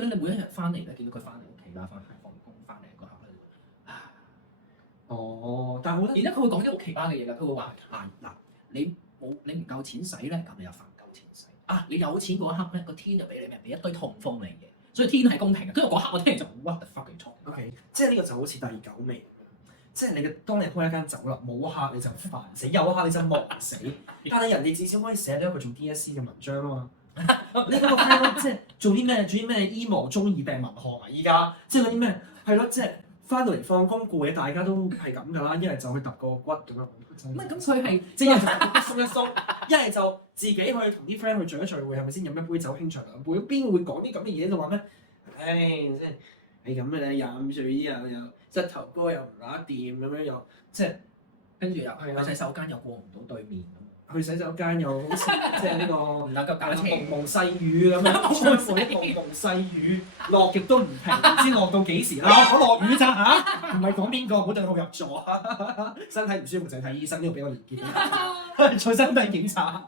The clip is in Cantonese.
住咧，你每一日翻嚟咧，見到佢翻嚟屋企啦，放工翻嚟嗰刻咧，哦，但係我覺得然之後佢會講啲好奇葩嘅嘢㗎，佢會話嗱，你唔夠錢使咧，咁你又煩夠錢使啊！你有錢嗰一刻咧，個天就俾你咩？俾一堆痛風你嘅，所以天係公平嘅。跟住嗰刻我聽完就 what the fuck 嘅錯。 OK，即係呢個就好似第九味咁樣，即係當你開一間酒樓冇客你就煩死，有客你就忙死。但係人哋至少可以寫咗一個做 DSE 嘅文章啊嘛。你嗰個 friend 即係做啲咩醫魔中二病文學啊！依家即係嗰啲咩係咯，即係翻到嚟放工攰，大家都係咁㗎啦。一係就去揼個骨咁樣。唔係咁，佢係即係一係就鬆一鬆，一係就自己去同啲 friend 去聚一聚會，係咪先飲一杯酒傾場兩杯？邊會講啲咁嘅嘢就話咩？唉，即係係咁嘅咧，廿五歲又膝頭哥又唔乸掂咁樣又即係跟住又去洗手間又過唔到對面去洗手間又好似即係呢個唔能夠打車。蒙蒙細雨咁樣，吹過啲蒙蒙細雨，落極都唔停，唔知落到幾時啦！我落雨咋嚇？唔係講邊個，唔好對號入座啊！身體唔舒服就睇醫生，呢個俾我連結。做身體檢查。